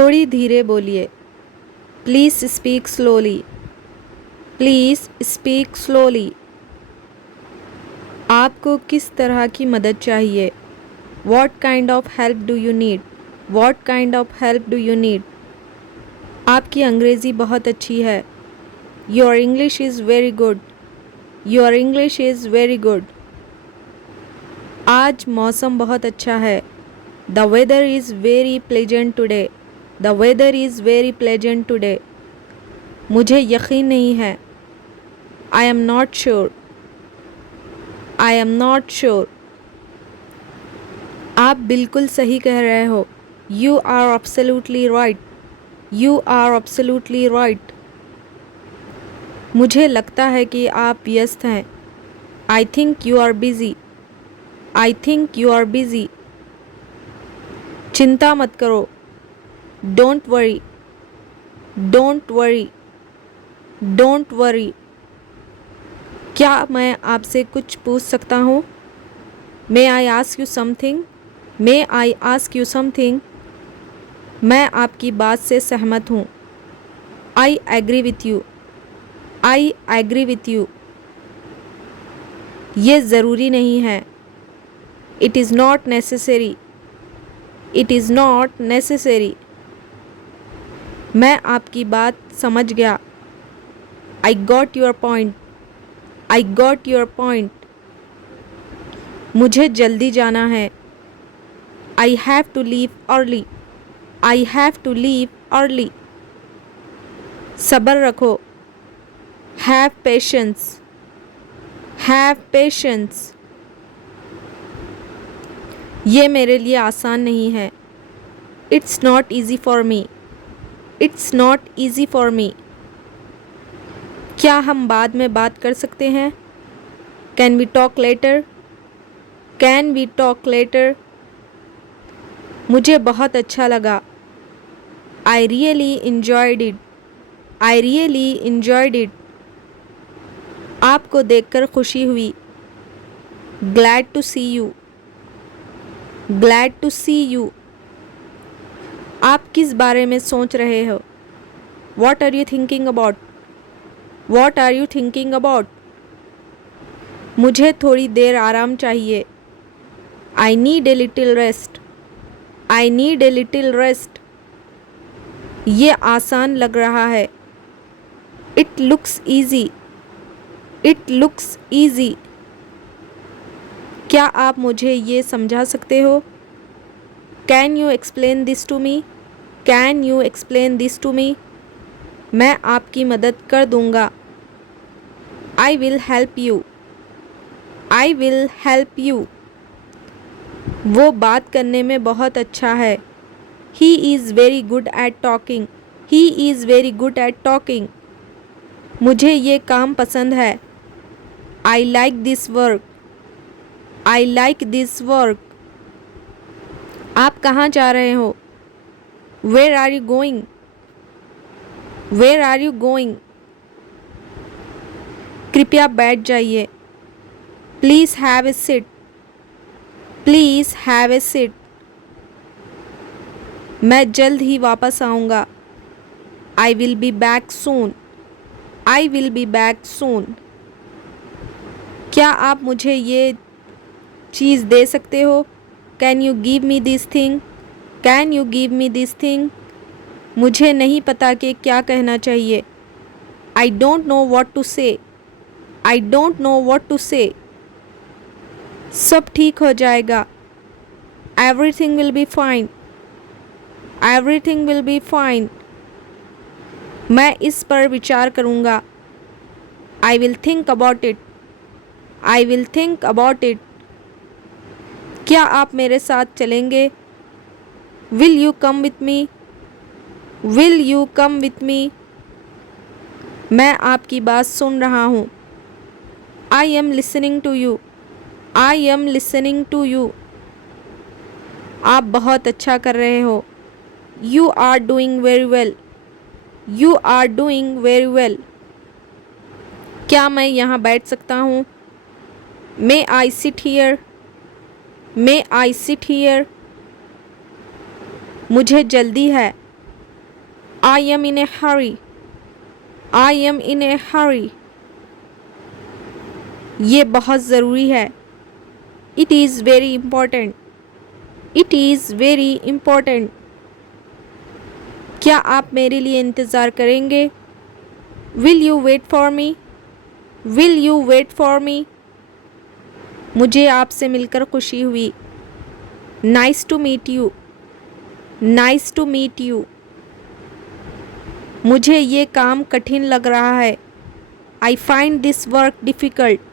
थोड़ी धीरे बोलिए। Please speak slowly. Please speak slowly. आपको किस तरह की मदद चाहिए? What kind of help do you need? What kind of help do you need? आपकी अंग्रेज़ी बहुत अच्छी है। Your English is very good. Your English is very good. आज मौसम बहुत अच्छा है। The weather is very pleasant today. The weather is very pleasant today. मुझे यकीन नहीं है। I am not sure. I am not sure. आप बिल्कुल सही कह रहे हो। You are absolutely right. You are absolutely right. मुझे लगता है कि आप व्यस्त हैं। I think you are busy. I think you are busy. चिंता मत करो। Don't worry. Don't worry. Don't worry. क्या मैं आपसे कुछ पूछ सकता हूँ? May I ask you something? May I ask you something? मैं आपकी बात से सहमत हूँ। I agree with you. I agree with you. ये ज़रूरी नहीं है। It is not necessary. It is not necessary. मैं आपकी बात समझ गया। I got your point. I got your point. मुझे जल्दी जाना है। I have to leave early. I have to leave early. सब्र रखो। Have patience. Have patience. ये मेरे लिए आसान नहीं है। It's not easy for me. It's not easy for me. क्या हम बाद में बात कर सकते हैं? Can we talk later? Can we talk later? मुझे बहुत अच्छा लगा। I really enjoyed it. I really enjoyed it. आपको देखकर खुशी हुई। Glad to see you. Glad to see you. आप किस बारे में सोच रहे हो? What are you thinking about? What are you thinking about? मुझे थोड़ी देर आराम चाहिए। I need a little rest. I need a little rest. ये आसान लग रहा है। It looks easy. It looks easy. क्या आप मुझे ये समझा सकते हो? Can you explain this to me? Can you explain this to me? मैं आपकी मदद कर दूंगा। I will help you. I will help you. वो बात करने में बहुत अच्छा है। He is very good at talking. He is very good at talking. मुझे ये काम पसंद है। I like this work. I like this work. आप कहाँ जा रहे हो? Where are you going? Where are you going? कृपया बैठ जाइए। Please have a seat. Please have a seat. मैं जल्द ही वापस आऊँगा। I will be back soon. I will be back soon. क्या आप मुझे ये चीज़ दे सकते हो? Can you give me this thing? Can you give me this thing? मुझे नहीं पता कि क्या कहना चाहिए। I don't know what to say. I don't know what to say. सब ठीक हो जाएगा। Everything will be fine. Everything will be fine. मैं इस पर विचार करूँगा। I will think about it. I will think about it. क्या आप मेरे साथ चलेंगे? Will you come with me? Will you come with me? मैं आपकी बात सुन रहा हूँ। I am listening to you. I am listening to you. आप बहुत अच्छा कर रहे हो। You are doing very well. You are doing very well. क्या मैं यहाँ बैठ सकता हूँ? May I sit here? May I sit here? मुझे जल्दी है। I am in a hurry. I am in a hurry. ये बहुत ज़रूरी है. It is very important. It is very important. क्या आप मेरे लिए इंतज़ार करेंगे? Will you wait for me? Will you wait for me? मुझे आपसे मिलकर खुशी हुई. Nice to meet you. Nice to meet you. मुझे ये काम कठिन लग रहा है. I find this work difficult.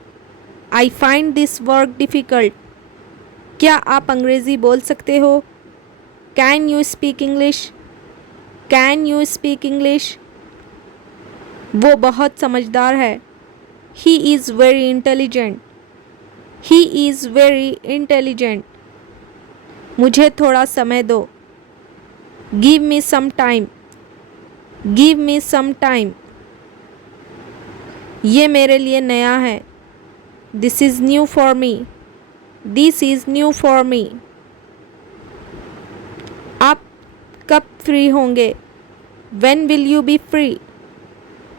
I find this work difficult. क्या आप अंग्रेज़ी बोल सकते हो? Can you speak English? Can you speak English? वो बहुत समझदार है. He is very intelligent. He is very intelligent. मुझे थोड़ा समय दो. Give me some time. Give me some time. ये मेरे लिए नया है. This is new for me. This is new for me. आप कब फ्री होंगे? When will you be free?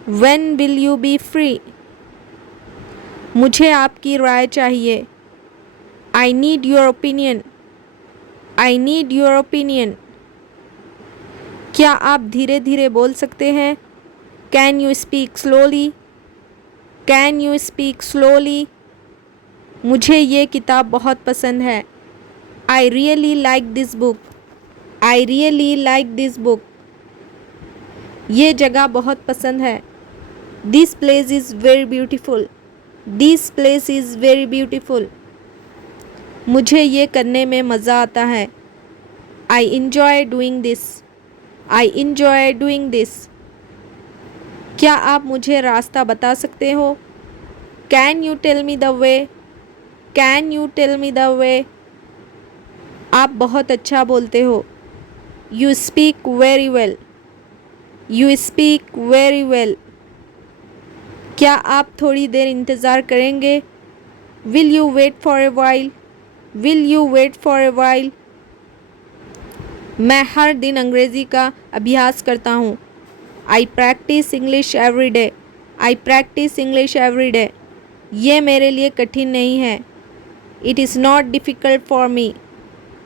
When will you be free? मुझे आपकी राय चाहिए. I need your opinion. I need your opinion. क्या आप धीरे धीरे बोल सकते हैं? Can you speak slowly? Can you speak slowly? मुझे ये किताब बहुत पसंद है. I really like this book. I really like this book. ये जगह बहुत पसंद है. This place is very beautiful. This place is very beautiful. मुझे ये करने में मज़ा आता है. I enjoy doing this. I enjoy doing this. क्या आप मुझे रास्ता बता सकते हो? Can you tell me the way? Can you tell me the way? आप बहुत अच्छा बोलते हो. You speak very well. You speak very well. क्या आप थोड़ी देर इंतज़ार करेंगे? Will you wait for a while? Will you wait for a while? मैं हर दिन अंग्रेज़ी का अभ्यास करता हूँ. I practice English every day. I practice English every day. ये मेरे लिए कठिन नहीं है. It is not difficult for me.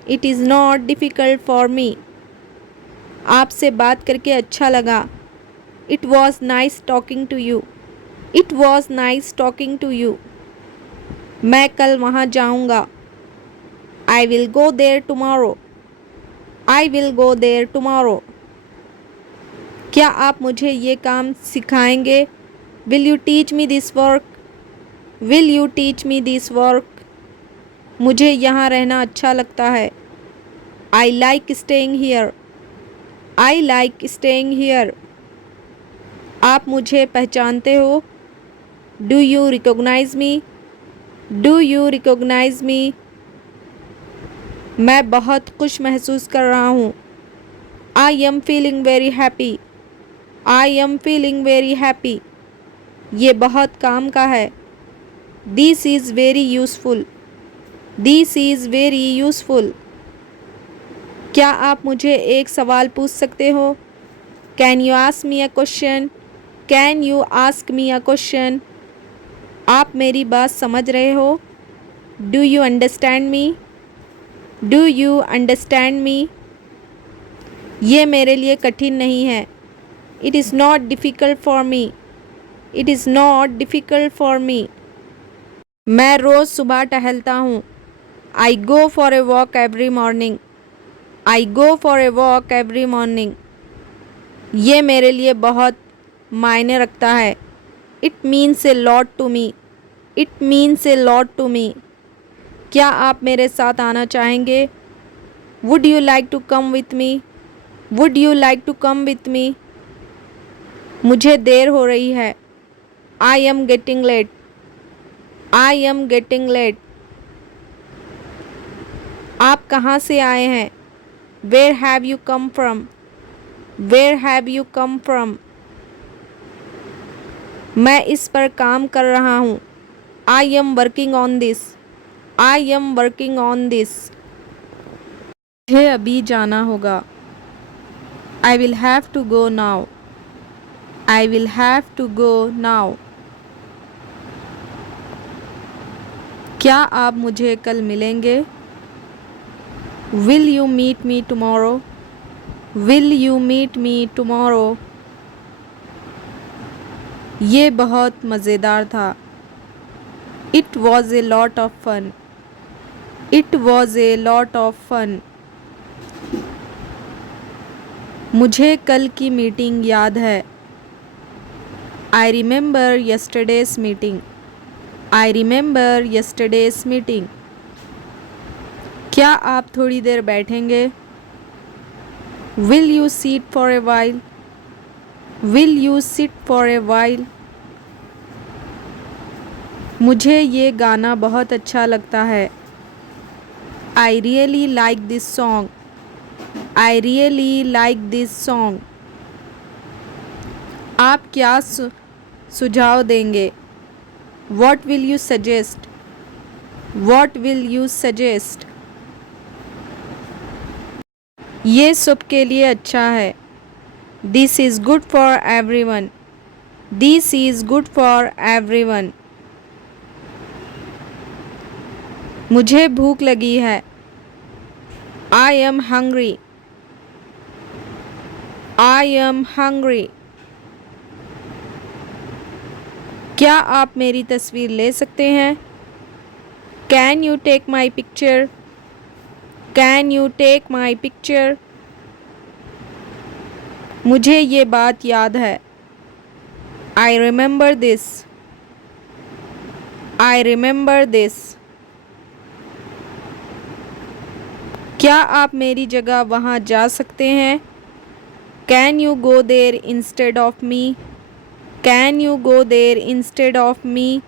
It is not difficult for me. आपसे बात करके अच्छा लगा. It was nice talking to you. It was nice talking to you. मैं कल वहाँ जाऊँगा. I will go there tomorrow. I will go there tomorrow. क्या आप मुझे ये काम सिखाएंगे? Will you teach me this work? Will you teach me this work? मुझे यहाँ रहना अच्छा लगता है. I like staying here. I like staying here. आप मुझे पहचानते हो? Do you recognize me? Do you recognize me? मैं बहुत खुश महसूस कर रहा हूँ. I am feeling very happy. I am feeling very happy. ये बहुत काम का है. This is very useful. This is very useful. क्या आप मुझे एक सवाल पूछ सकते हो? Can you ask me a question? Can you ask me a question? आप मेरी बात समझ रहे हो? Do you understand me? Do you understand me? ये मेरे लिए कठिन नहीं है. It is not difficult for me. It is not difficult for me. मैं रोज़ सुबह टहलता हूँ. I go for a walk every morning. I go for a walk every morning. ये मेरे लिए बहुत मायने रखता है. It means a lot to me. It means a lot to me. क्या आप मेरे साथ आना चाहेंगे? Would you like to come with me? Would you like to come with me? मुझे देर हो रही है. I am getting late. I am getting late. आप कहाँ से आए हैं? Where have you come from? Where have you come from? मैं इस पर काम कर रहा हूँ. I am working on this. I am working on this. मुझे अभी जाना होगा. I will have to go now. I will have to go now. क्या आप मुझे कल मिलेंगे? Will you meet me tomorrow? Will you meet me tomorrow? ये बहुत मज़ेदार था. It was a lot of fun. It was a lot of fun. मुझे कल की मीटिंग याद है. I remember yesterday's meeting. I remember yesterday's meeting. क्या आप थोड़ी देर बैठेंगे? Will you sit for a while? Will you sit for a while? मुझे ये गाना बहुत अच्छा लगता है. I really like this song. I really like this song. आप क्या सुझाव देंगे? What will you suggest? What will you suggest? ये सबके लिए अच्छा है. This is good for everyone. This is good for everyone. मुझे भूख लगी है. I am hungry. I am hungry. क्या आप मेरी तस्वीर ले सकते हैं? Can you take my picture? Can you take my picture? मुझे ये बात याद है. I remember this. I remember this. क्या आप मेरी जगह वहाँ जा सकते हैं? Can you go there instead of me? Can you go there instead of me?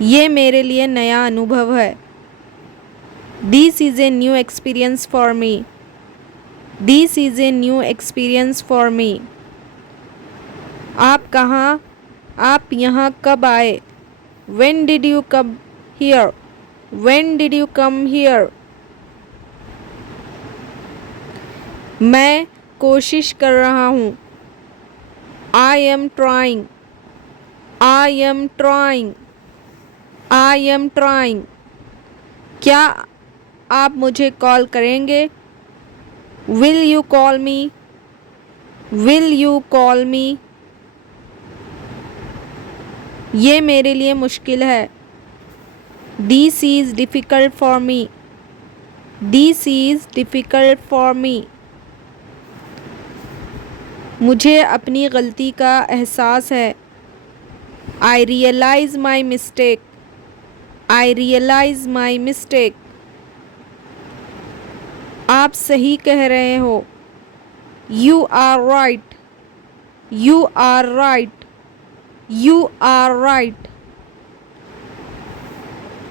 ये मेरे लिए नया अनुभव है. This is a new experience for me. This is a new experience for me. आप यहाँ कब आए? When did you come here? When did you come here? मैं कोशिश कर रहा हूँ. I am trying. I am trying. I am trying. क्या आप मुझे कॉल करेंगे? Will you call me? Will you call me? ये मेरे लिए मुश्किल है. This is difficult for me. This is difficult for me. मुझे अपनी गलती का एहसास है. I realize my mistake. I realize my mistake. आप सही कह रहे हो. You are right. You are right. You are right.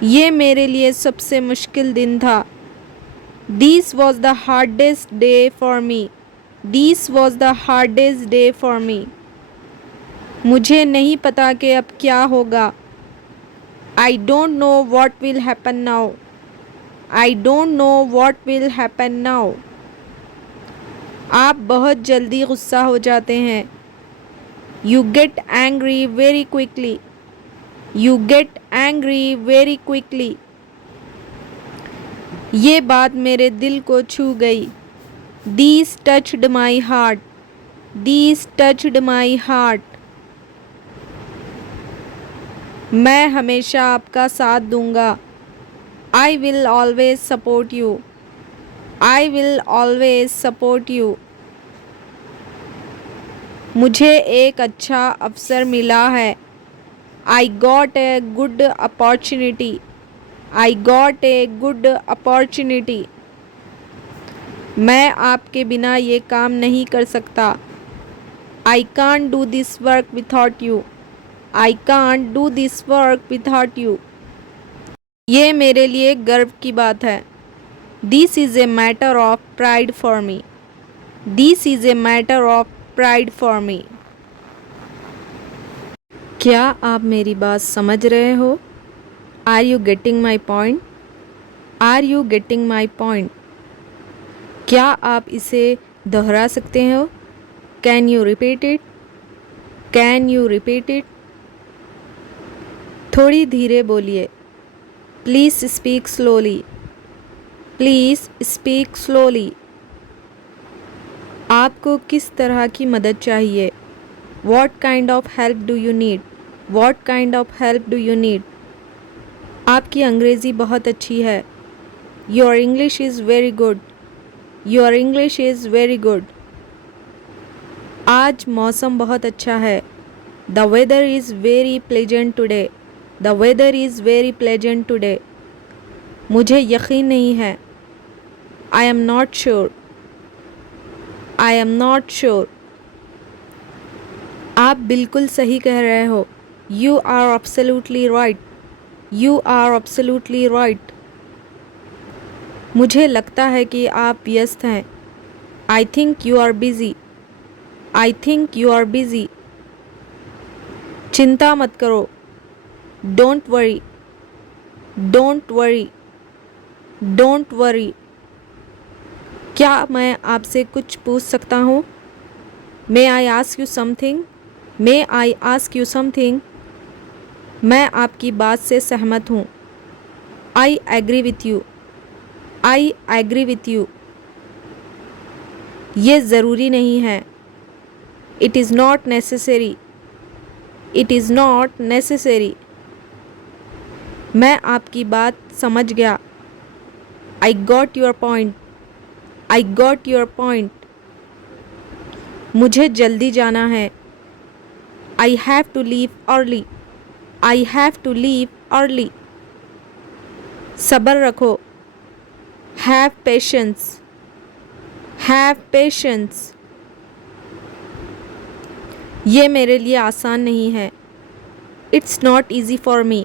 ये मेरे लिए सबसे मुश्किल दिन था. This was the hardest day for me. This was the hardest day for me. मुझे नहीं पता कि अब क्या होगा. I don't know what will happen now. I don't know what will happen now. आप बहुत जल्दी गुस्सा हो जाते हैं. You get angry very quickly. You get angry very quickly. ये बात मेरे दिल को छू गई. These touched my heart. These touched my heart. मैं हमेशा आपका साथ दूंगा. I will always support you. I will always support you. मुझे एक अच्छा अवसर मिला है. I got a good opportunity. I got a good opportunity. मैं आपके बिना ये काम नहीं कर सकता. I can't do this work without you. I can't do this work without you. ये मेरे लिए गर्व की बात है. This is a matter of pride for me. This is a matter of pride for me. क्या आप मेरी बात समझ रहे हो? Are you getting my point? Are you getting my point? क्या आप इसे दोहरा सकते हो? Can you repeat it? Can you repeat it? थोड़ी धीरे बोलिए। Please speak slowly. Please speak slowly. आपको किस तरह की मदद चाहिए? What kind of help do you need? What kind of help do you need? आपकी अंग्रेज़ी बहुत अच्छी है। Your English is very good. Your English is very good. आज मौसम बहुत अच्छा है। The weather is very pleasant today. The weather is very pleasant today. मुझे यकीन नहीं है। I am not sure. I am not sure. आप बिल्कुल सही कह रहे हो। You are absolutely right. You are absolutely right. मुझे लगता है कि आप व्यस्त हैं। I think you are busy. I think you are busy. चिंता मत करो। Don't worry. Don't worry. Don't worry. क्या मैं आपसे कुछ पूछ सकता हूँ? May I ask you something? May I ask you something? मैं आपकी बात से सहमत हूँ। I agree with you. I agree with you. ये ज़रूरी नहीं है। It is not necessary. It is not necessary. मैं आपकी बात समझ गया। I got your point. I got your point. मुझे जल्दी जाना है। I have to leave early. I have to leave early. सब्र रखो। Have patience. Have patience. ये मेरे लिए आसान नहीं है। It's not easy for me.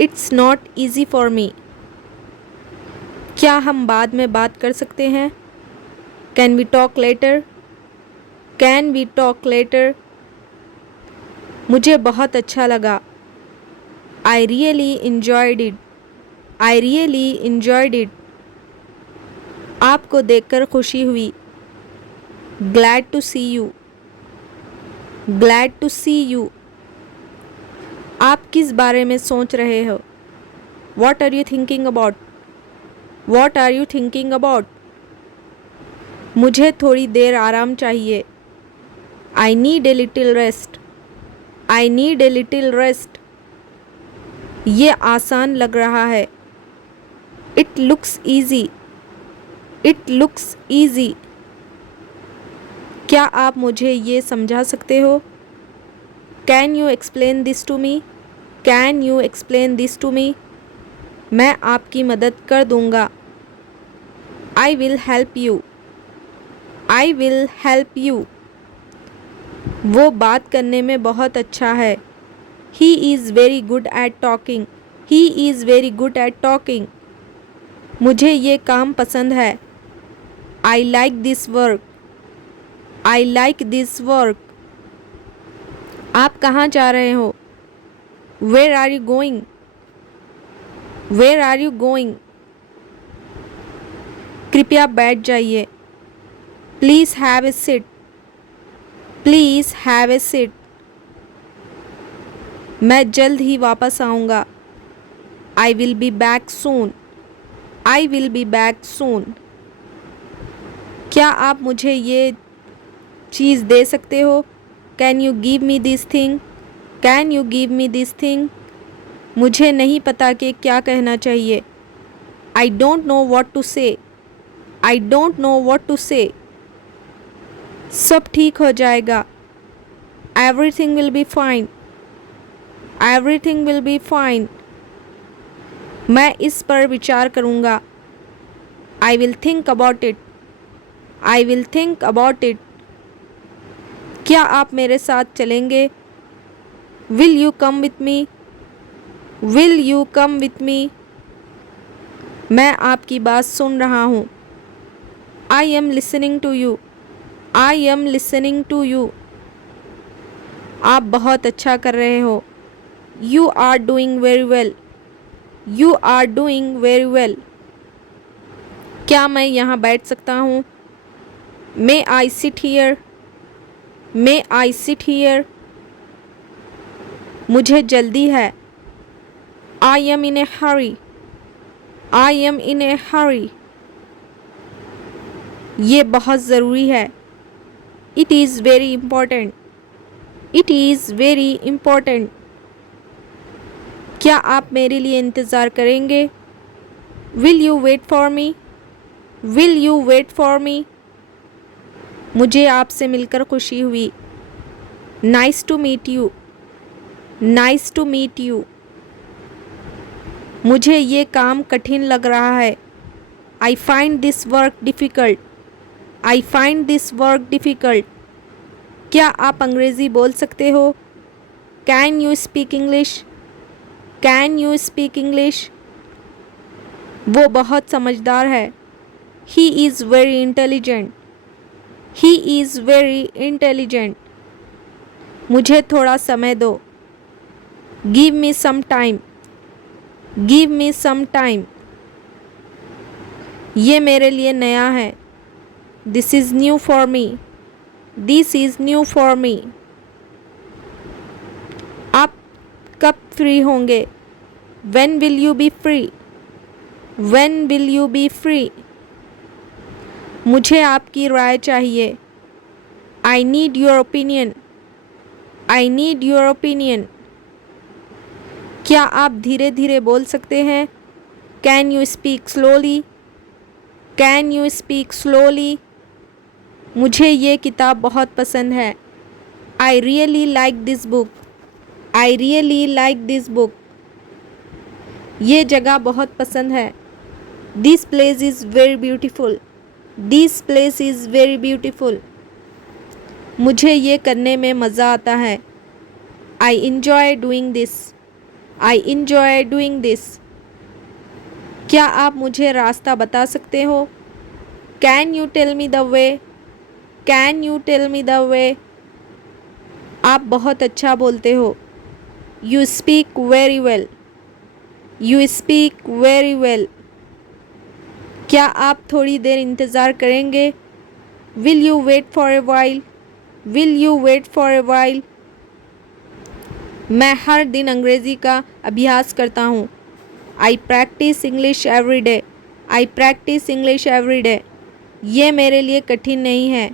It's not easy for me. क्या हम बाद में बात कर सकते हैं? Can we talk later? Can we talk later? मुझे बहुत अच्छा लगा। I really enjoyed it. I really enjoyed it. आपको देखकर खुशी हुई। Glad to see you. Glad to see you. आप किस बारे में सोच रहे हो? What are you thinking about? What are you thinking about? मुझे थोड़ी देर आराम चाहिए। I need a little rest. I need a little rest. ये आसान लग रहा है। It looks easy. It looks easy. क्या आप मुझे ये समझा सकते हो? Can you explain this to me? Can you explain this to me? मैं आपकी मदद कर दूंगा। I will help you. I will help you. वो बात करने में बहुत अच्छा है। He is very good at talking. He is very good at talking. मुझे ये काम पसंद है। I like this work. I like this work. आप कहाँ जा रहे हो? Where are you going? Where are you going? कृपया बैठ जाइए। Please have a seat. Please have a seat. मैं जल्द ही वापस आऊँगा। I will be back soon. I will be back soon. क्या आप मुझे ये चीज़ दे सकते हो? Can you give me this thing? Can you give me this thing? मुझे नहीं पता कि क्या कहना चाहिए। I don't know what to say. I don't know what to say. सब ठीक हो जाएगा। Everything will be fine. Everything will be fine. मैं इस पर विचार करूँगा। I will think about it. I will think about it. क्या आप मेरे साथ चलेंगे? Will you come with me? Will you come with me? मैं आपकी बात सुन रहा हूँ। I am listening to you. I am listening to you. आप बहुत अच्छा कर रहे हो। You are doing very well. You are doing very well. क्या मैं यहाँ बैठ सकता हूँ? May I sit here, may I sit here. मुझे जल्दी है। I am in a hurry, I am in a hurry. ये बहुत ज़रूरी है। It is very important, it is very important. क्या आप मेरे लिए इंतज़ार करेंगे? Will you wait for me, will you wait for me. मुझे आपसे मिलकर खुशी हुई। Nice to meet you, nice to meet you. मुझे ये काम कठिन लग रहा है। I find this work difficult, I find this work difficult. क्या आप अंग्रेज़ी बोल सकते हो? Can you speak English, can you speak English. वो बहुत समझदार है। He is very intelligent, he is very intelligent. मुझे थोड़ा समय दो। Give me some time, give me some time. ये मेरे लिए नया है। This is new for me, this is new for me. आप कब फ्री होंगे? When will you B free, when will you B free. मुझे आपकी राय चाहिए। I need your opinion, I need your opinion. क्या आप धीरे धीरे बोल सकते हैं? Can you speak slowly, can you speak slowly. मुझे ये किताब बहुत पसंद है। I really like this book, I really like this book. ये जगह बहुत पसंद है। This place is very beautiful, this place is very beautiful. मुझे ये करने में मज़ा आता है। I enjoy doing this, I enjoy doing this. क्या आप मुझे रास्ता बता सकते हो? Can you tell me the way, can you tell me the way. आप बहुत अच्छा बोलते हो। You speak very well, you speak very well. क्या आप थोड़ी देर इंतज़ार करेंगे? Will you wait for a while, will you wait for a while. मैं हर दिन अंग्रेज़ी का अभ्यास करता हूँ। I practise English every day, I practise English every day. ये मेरे लिए कठिन नहीं है।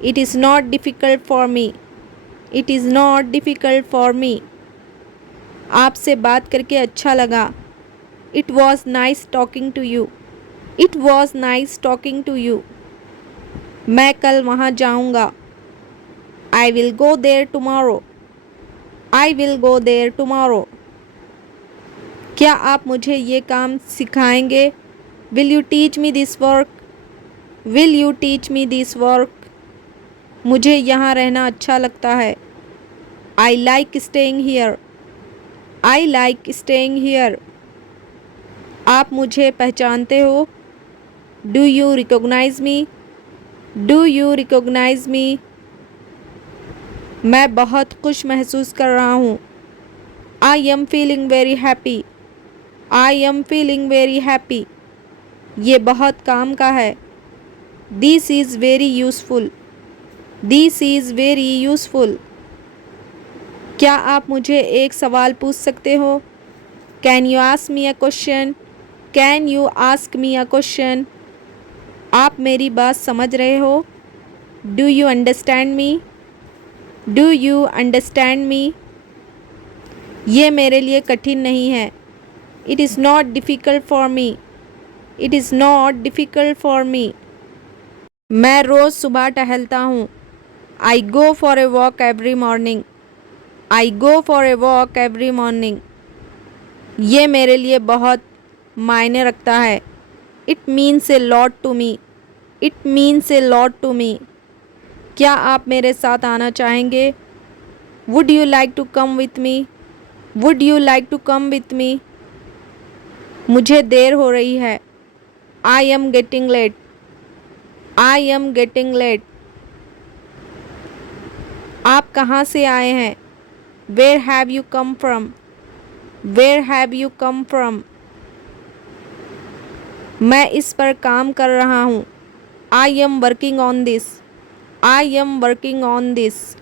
It is not difficult for me, it is not difficult for me. आपसे बात करके अच्छा लगा। It was nice talking to you, it was nice talking to you. मैं कल वहाँ जाऊँगा। I will go there tomorrow, I will go there tomorrow. क्या आप मुझे ये काम सिखाएंगे? Will you teach me this work, will you teach me this work. मुझे यहाँ रहना अच्छा लगता है। I like staying here, I like staying here. आप मुझे पहचानते हो? Do you recognise me, do you recognise me. मैं बहुत खुश महसूस कर रहा हूँ। I am feeling very happy, I am feeling very happy. ये बहुत काम का है। This is very useful, this is very useful. क्या आप मुझे एक सवाल पूछ सकते हो? Can you ask me a question, can you ask me a question. आप मेरी बात समझ रहे हो? Do you understand me, do you understand me. ये मेरे लिए कठिन नहीं है। It is not difficult for me, it is not difficult for me. मैं रोज़ सुबह टहलता हूँ। I go for a walk every morning, I go for a walk every morning. ये मेरे लिए बहुत मायने रखता है। It means a lot to me, it means a lot to me. क्या आप मेरे साथ आना चाहेंगे? Would you like to come with me, would you like to come with me. मुझे देर हो रही है। I am getting late, I am getting late. आप कहाँ से आए हैं? Where have you come from, where have you come from. मैं इस पर काम कर रहा हूँ। I am working on this. I am working on this.